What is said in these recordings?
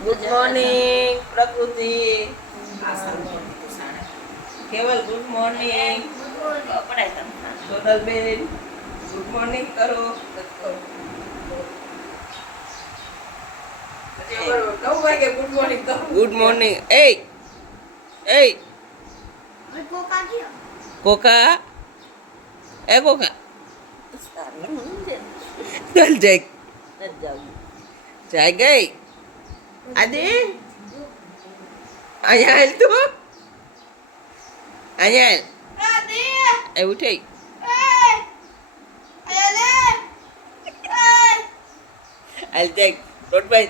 Good morning Prakriti. Keval good morning. Sonalben good morning કરો. 9 વાગે good morning કરો. Good morning. એ કોકા એ કોકા ચાલ જાય ગઈ આદિ અહીંયા હાલ તું અહીંયા હાલ એ ઉઠી હાલ જાય લોટભાઈ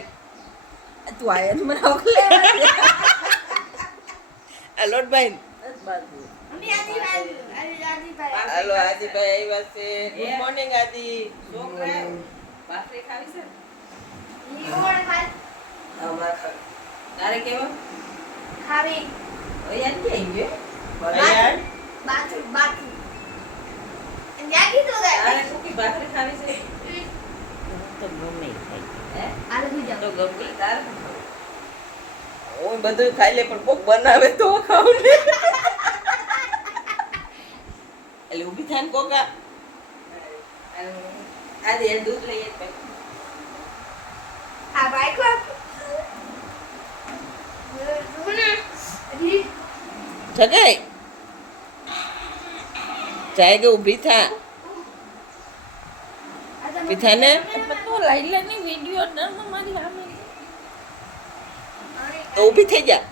તું આયા મને ઓખલે આ લોટભાઈ હાલો આદિભાઈ આવ્યા છે. ગુડ મોર્નિંગ આદિ. છોકરા ભાખરી ખાવી છે તારે કેવો ખાવી ઓયાન કે ગયો ઓયાન તારે કોકી ભાખરી ખાવી છે તો ગમે ખાઈ તો ગમે તારે હું બધું ખાઈ લે પણ કોક બનાવે તો ખાવું ને એટલે ઊભી થાય ને કોકા આદિ એ દૂધ લઈએ આ બાઈક જગાઈ જાય કે ઊભી થા ઊભી ને તો લાઈલાની વિડિયો ડરમાં મારી સામે તો ઊભી થઈ જા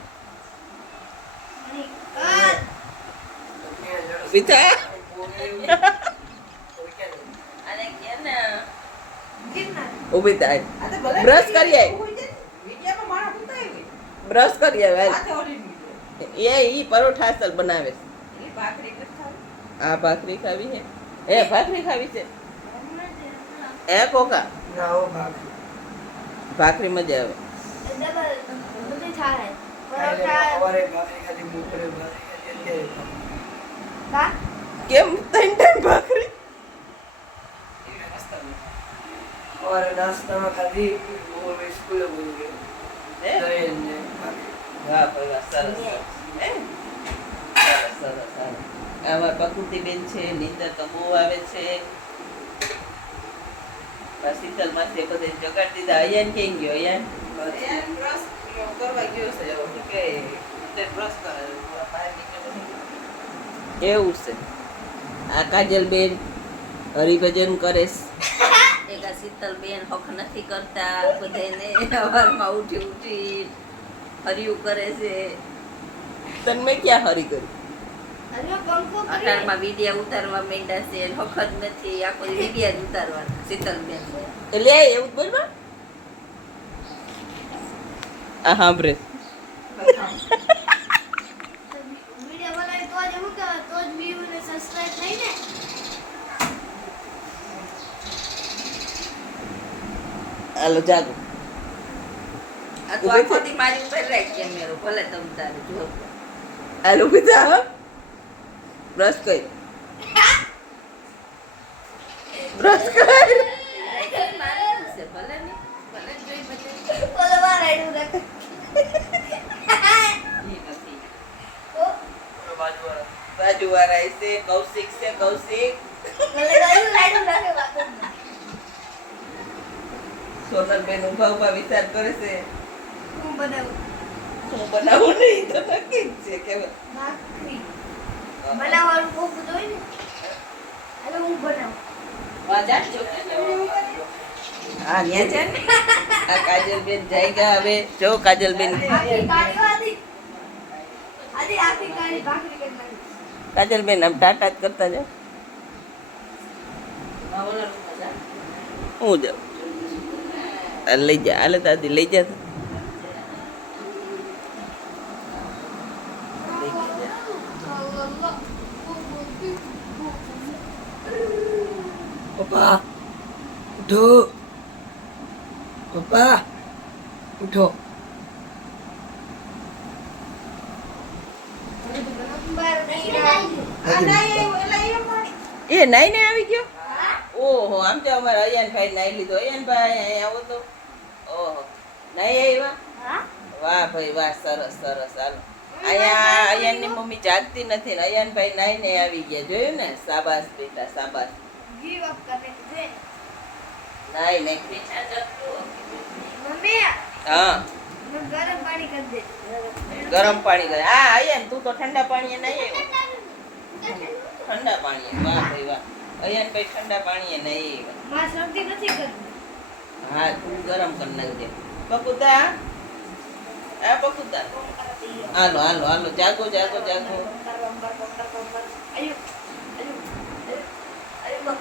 ઊભી થા અને કે ને ઊભી થાય બ્રશ કરીએ બ્રશ કરીએ એ ઈ પરોઠા અસલ બનાવે આ ભાખરી ખાવી છે એ ભાખરી ખાવી છે એ કોકા ભાખરી મજા આવે કેમ ત્રણ ભાખરી और नाश्ता में खाधी वो स्कूल बोल गए વાહ ભાઈ સરસ સરસ અમાર પ્રકૃતિ બેન છે નીંદર તો બહુ આવે છે શીતલ માસી બધે જગાડી દીધા અયાન કેમ ગયો અયાન બ્રશ કરવા ગયો છે કે બ્રશ કરે એવું છે આ કાજલ બેન હરિભજન કરે એક આ શીતલ બેન હક નથી કરતા બધાને સવારમાં ઉઠી હરિયું કરે છે તને મેં ક્યાં હરી કરી અટારમાં વિડિયા ઉતારવા માંડ્યા છે વખત નથી આખો વિડિયા જ ઉતારવાના શીતલ બેન એટલે એવું જ બોલવા આ સાંભળે વિડિયો બનાવી તો જ હું કે તો જ વ્યૂ ને સબસ્ક્રાઇબ થઈ ને હાલો જાગો આ તો આખો દી મારી ઉપર રાખ કેમેરો ભલે તમ તારે જો હાલો બીજા બ્રશ કર બ્રશ કર મારું છે ભલે ને ભલે જોઈ બચે બોલો બાર આડું રાખ ઈ નથી બાજુવાળા છે કૌશિક છે કૌશિક બોલે આડું રાખે વાતો સોનલ બેન ઉભા ઉભા વિચાર કરે છે હું બનાવું નહીં તો નક્કી જ છે કે ભાખરી બનાવવાનું બહુ બધું હોય ને એટલે હું બનાવું વાજા હા ન્યા છે ને આ કાજલ બેન જાય ગયા હવે જો કાજલ બેન આખી કાળી આખી કાળી ભાખરી કરી નાખી કાજલ બેન આમ ટાટા જ કરતા જાઓ હું જાઉં લઈ જા હાલે દાદી લઈ જા पप्पा उठो पप्पा उठो એ નાઈ ને આવી ગયો ઓહો આમ તો અમારા અયાનભાઈ નાઈ લીધો અયાનભાઈ અહીંયા આવો તો ઓહો નાઈ આવ્યા વાહ ભાઈ વાહ, સરસ સરસ. હાલો અહીંયા અયાનની મમ્મી જાગતી નથી ને અયાનભાઈ નાઈને આવી ગયા, જોયું ને? શાબાશ બેટા શાબાશ. ગીવ અપ કરને દે નાઈને પીછા જતું. મમ્મી હા મને ગરમ પાણી કર દે ગરમ પાણી કરે. હા અયાન તું તો ઠંડા પાણીએ નહીં આવ્યો. ઠંડા પાણીએ, વાહ ભાઈ વાહ. અયાનભાઈ ઠંડા પાણીએ નહીં આવ્યા. માં શરદી નથી કરતી હા તું ગરમ કરી નાખજે. પકુતા આ પકુતા હાલો હાલો હાલો, જાગો જાગો જાગો. આયુ આયુ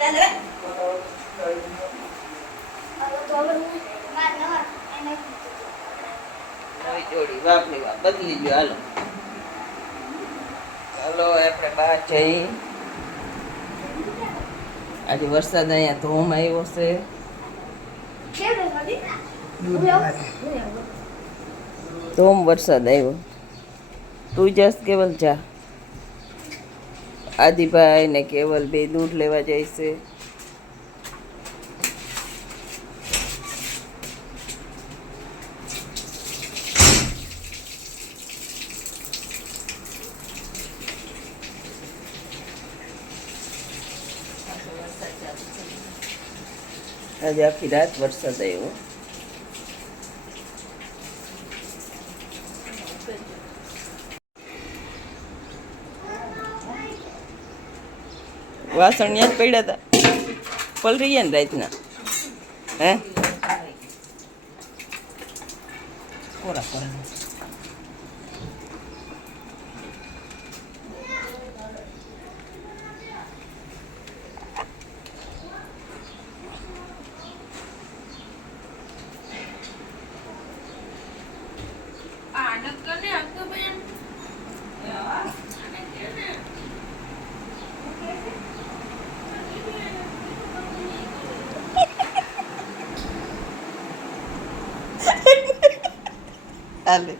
દાદા હવે તો હવે હું માં ન એને નવી જોડી, વાહ ભાઈ વાહ, બદલી ગયો. હાલો હાલો આપણે બહાર જઈ. આજે વરસાદ અહીંયા ધોમ આવ્યો છે. કેમ રે મદી ધોમ વરસાદ આવ્યો. તું જસ કેવલ જા. આદિભાઈ ને કેવલ બે દૂધ લેવા જાય છે. આજે આખી રાત વરસાદ આવ્યો. વાસણ ન્યા જ પડ્યા હતા, પલરી ગયા ને રાતના. હે કોરા કોરા. હાલે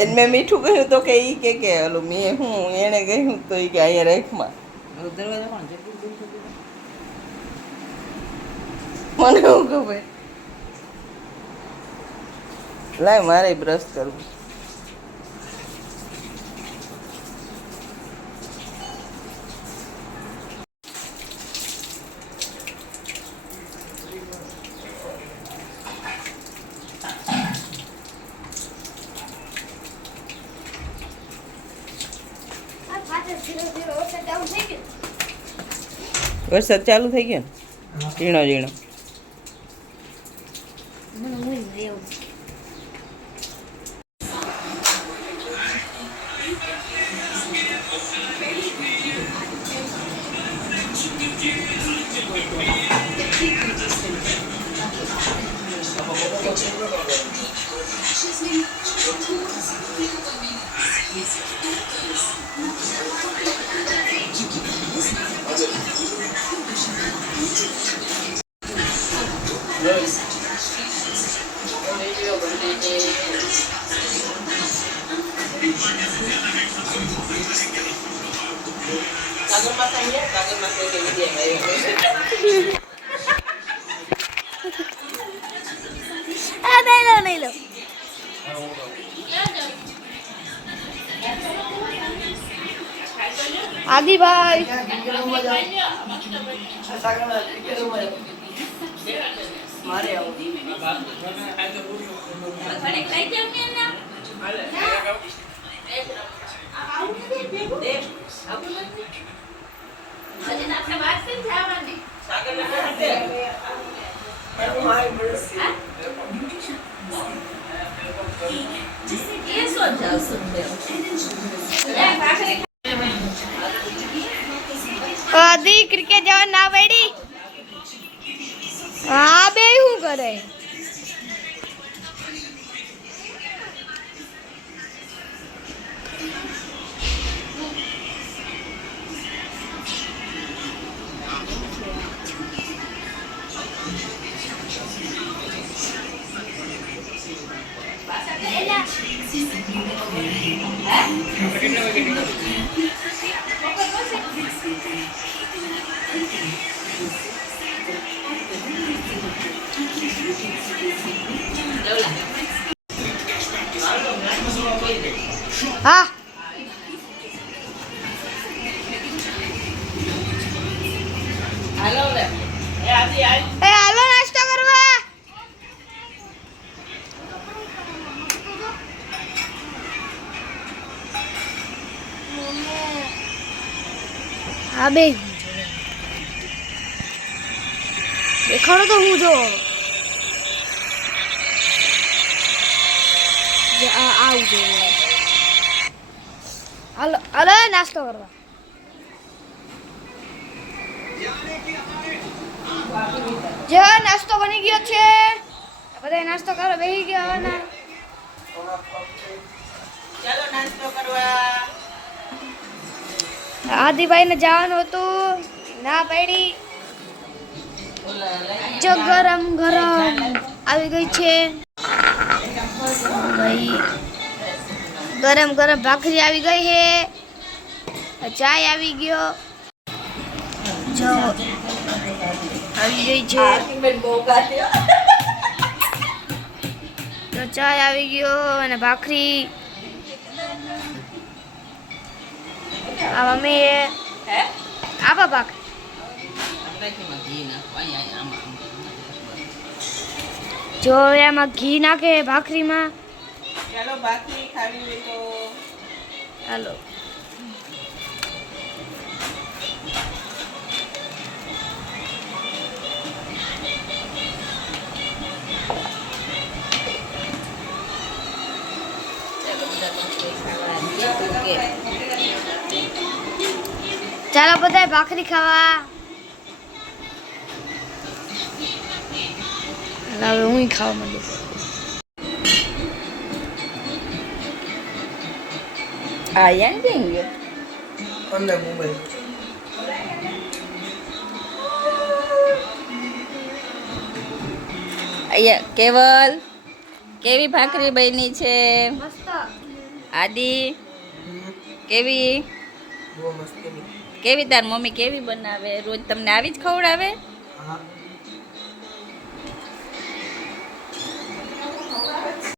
એને મેં મીઠું કહ્યું તો કે ઈ કે હલો મેં હું એણે કહ્યું તો ઈ કે અહીંયા રેખમાં. મને શું ખબર. લાય મારે બ્રશ કરવું. આ પાછળ ધીરે ધીરે ઓછા ડાઉન થઈ ગયું વરસાદ ચાલુ થઈ ગયો ને ઝીણો ઝીણો. મને હું રેવું આ નહીં લો આદિભાઈ મારે આવું આદિ ક્રિકેટ જવા ના પડી હા બે શું કરે Đâu là હા હાલો રે એ હાલો નાસ્તો કરવા હા બે દેખાડો તો હું જો આવું જો હાલો હાલો નાસ્તો કરવા જો નાસ્તો બની ગયો છે બધા નાસ્તો કરવા બેસી ગયા હવાના ચાલો નાસ્તો કરવા. આદિભાઈ ને જવાનું હતું ના પડી જો ગરમ ગરમ આવી ગઈ છે ભાઈ ગરમ ગરમ ભાખરી આવી ગઈ છે ચાય આવી ગયો જો આવી ગઈ છે બેન બહુ ગાતી. તો ચાય આવી ગયો અને ભાખરી આ મમ્મી હે આપા ભાખરી અંગ્રેજીમાં ઘી નાખો. અહીંયા આમાં જો હવે આમાં ઘી નાખે ભાખરીમાં ચાલો ભાખરી ખાવી હોય તો હાલો ચાલો બધા ભાખરી ખાવા હવે હું ખાવા માંડું આ યાર કેમ ગયો અંદર મોબાઈલ અહીંયા કેવલ કેવી ભાખરી બની છે મસ્ત આદિ કેવી બહુ મસ્તી કેવી તાર મમ્મી કેવી બનાવે રોજ તમને આવી જ ખવડાવે હા